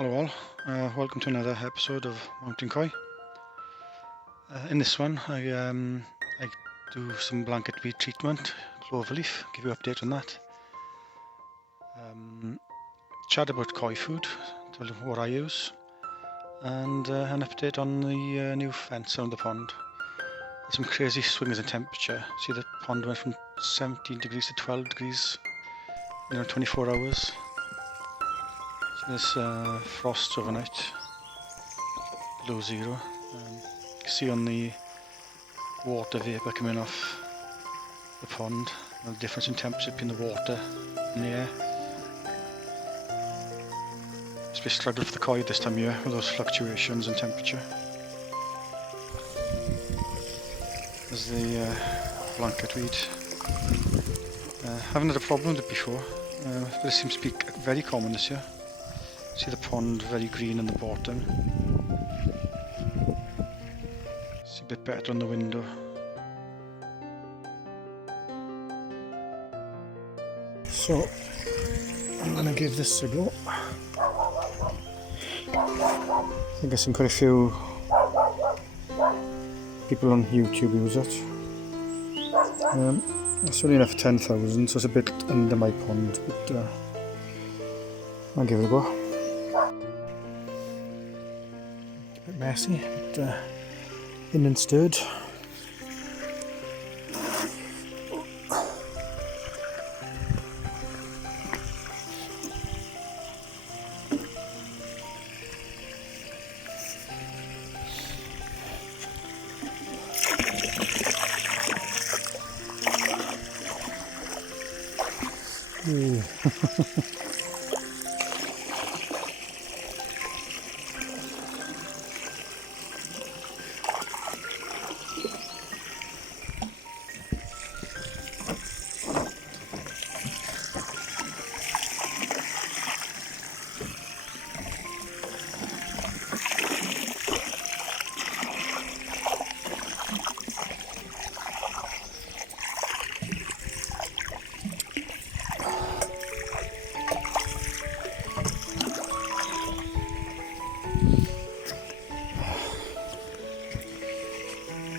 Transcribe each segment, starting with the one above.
Hello all, welcome to another episode of Mountain Koi. In this one I do some blanket weed treatment, Cloverleaf, give you an update on that. Chat about koi food, tell you what I use, and an update on the new fence around the pond. There's some crazy swings in temperature. See, the pond went from 17 degrees to 12 degrees in 24 hours. So there's frost overnight, below zero. You can see on the water vapour coming off the pond, the difference in temperature between the water and the air. It's been a struggle for the koi this time of year with those fluctuations in temperature. There's the blanket weed. Haven't had a problem with it before, but it seems to be very common this year. See the pond very green in the bottom. See a bit better on the window. So I'm gonna give this a go. I guess quite a few people on YouTube use it. It's only enough for 10,000, so it's a bit under my pond, but I'll give it a go. A bit messy, but in and stirred.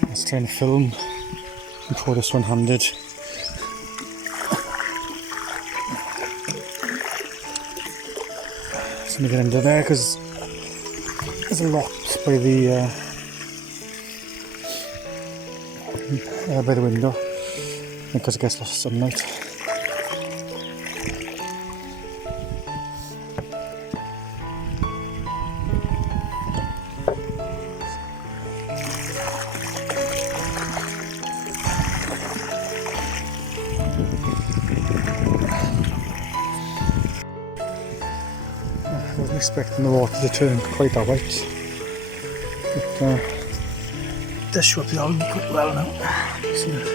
Let's try and film before this one-handed. Just gonna get under there because there's a lot by the window because it gets lots of sunlight. I wasn't expecting the water to turn quite that white, but it does show up the algae quite well now. You see that?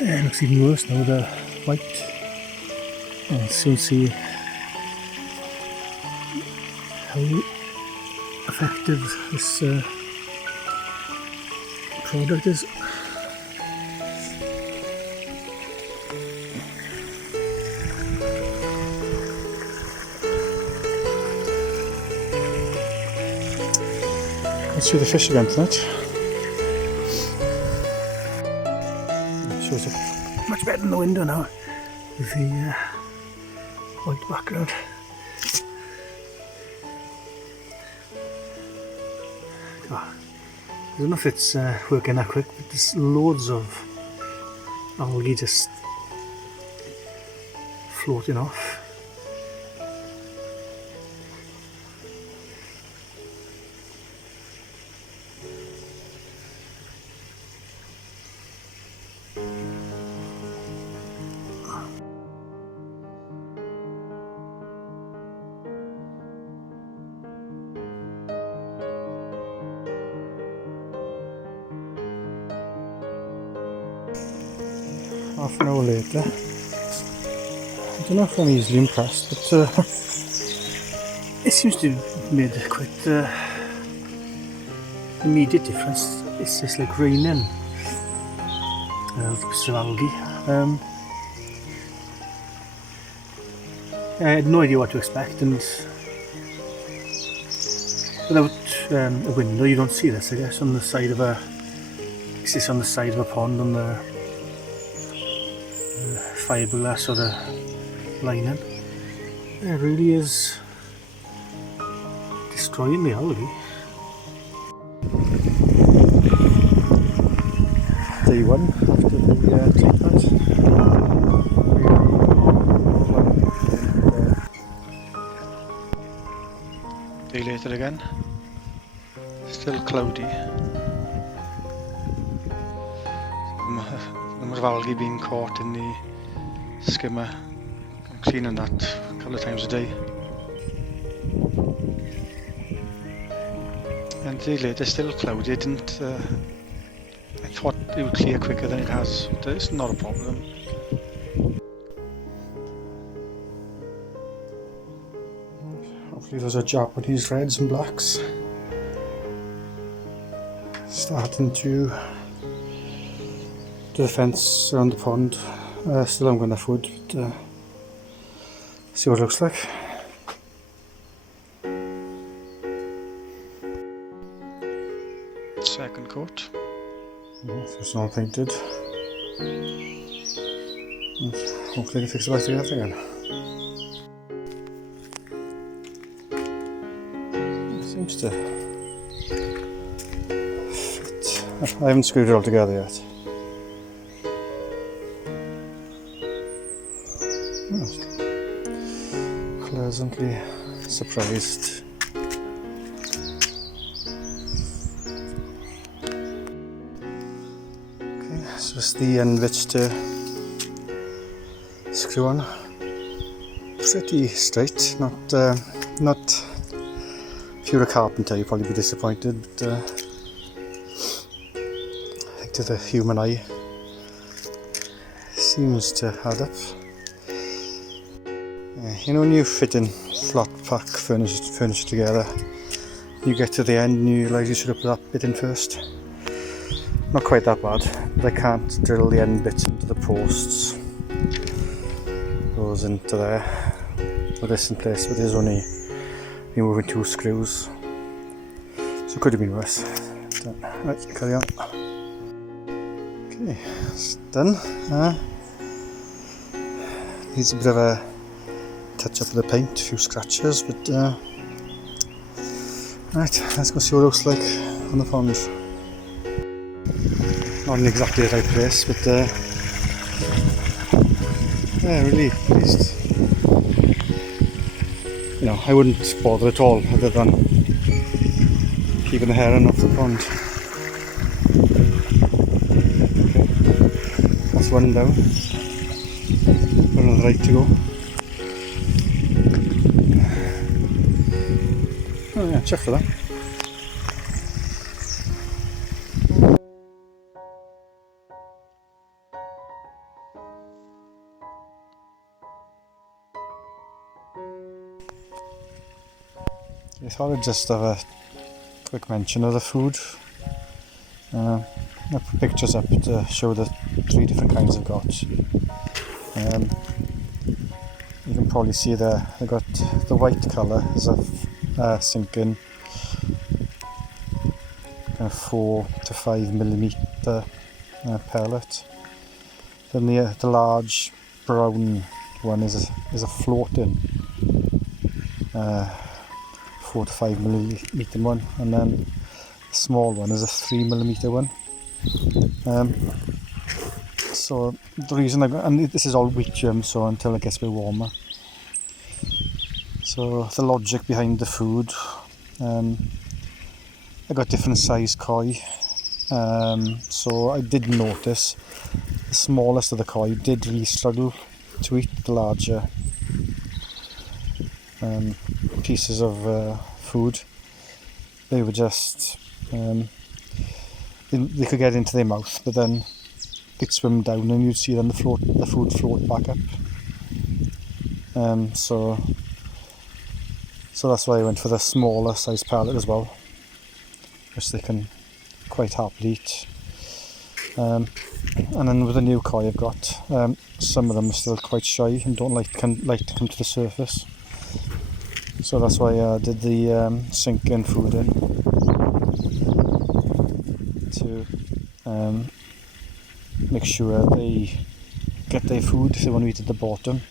It looks even worse now with the white. I'll soon see how effective this product is. Let's see the fish again tonight. It shows up much better in the window now with the white background. Oh, I don't know if it's working that quick, but there's loads of algae just floating off. Half an hour later, I don't know if I'm easily impressed, but it seems to have made quite immediate difference. It's just like raining a piece of algae. I had no idea what to expect, and without a window you don't see this, I guess, on the side of a pond on the fiberglass or the lining. It really is destroying the algae. Day one after the treatment. Day later again. Still cloudy. Number of algae being caught in the skimmer. I'm cleaning that a couple of times a day. And a day later, still cloudy. I thought it would clear quicker than it has. But it's not a problem. Hopefully those are Japanese reds and blacks. Starting to do the fence around the pond. Still haven't got enough wood, but see what it looks like. Second coat. It's all painted. And hopefully it fix it back together again. It seems to fit. I haven't screwed it all together yet. Pleasantly surprised. Okay, so it's the end bits to screw on. Pretty straight, not if you're a carpenter you'd probably be disappointed, but I think to the human eye seems to add up. You know, when you fit in flat pack furniture together, you get to the end and you realise you should have put that bit in first. Not quite that bad, but I can't drill the end bits into the posts. Goes into there with this in place, but there's only removing 2 screws, so it could have been worse. Right, carry on. Okay, it's done. Needs a bit of a touch up of the paint, a few scratches, but right, let's go see what it looks like on the pond. Not in exactly the right place, but yeah, really pleased. You know, I wouldn't bother at all other than keeping the heron off the pond. Okay, that's one down. Got another right to go. Oh yeah, check for that. I thought I'd just have a quick mention of the food. I put pictures up to show the 3 different kinds I've got. You can probably see there, I got the white colour as a sinking kind of 4 to 5 millimetre pellet. Then the large brown one is a floating 4 to 5 millimetre one, and then the small one is a 3 millimetre one. So the reason and this is all wheat germ, so until it gets a bit warmer. So the logic behind the food, I got different size koi, so I did notice the smallest of the koi did really struggle to eat the larger pieces of food. They were just they could get into their mouth, but then they'd swim down and you'd see then the food float back up. So that's why I went for the smaller size pellet as well, which they can quite happily eat. And then with the new koi I've got, some of them are still quite shy and don't like to come to the surface. So that's why I did the sinking food in to make sure they get their food if they want to eat at the bottom.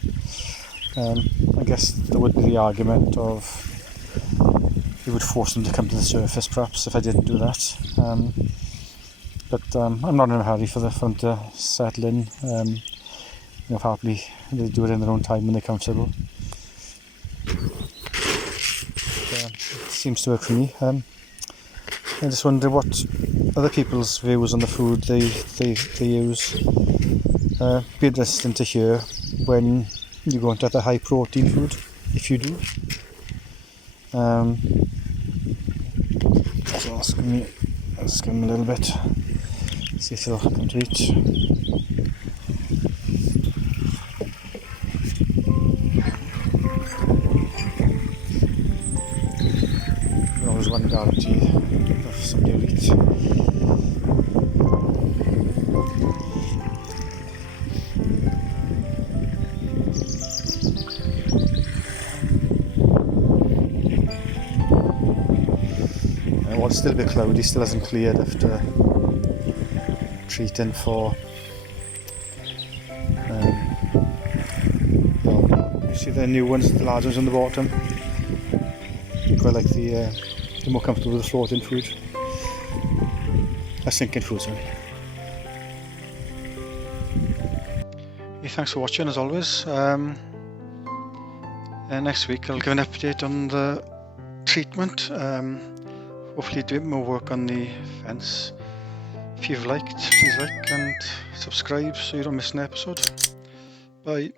I guess there would be the argument of it would force them to come to the surface perhaps if I didn't do that. But I'm not in a hurry for them to settle in. Happily they do it in their own time when they're comfortable. It seems to work for me. I just wonder what other people's views on the food they use. Be interesting to hear when you go into the high protein food, if you do. So let's give them a little bit, see if they'll come to eat. There's always one guarantee of somebody will eat. While it's still a bit cloudy, still hasn't cleared after treating for you see the new ones, the large ones on the bottom. Quite like the more comfortable with the floating food. Sinking food, sorry. Hey, thanks for watching as always. Next week I'll give an update on the treatment. Hopefully do a bit more work on the fence. If you've liked, please like and subscribe so you don't miss an episode. Bye.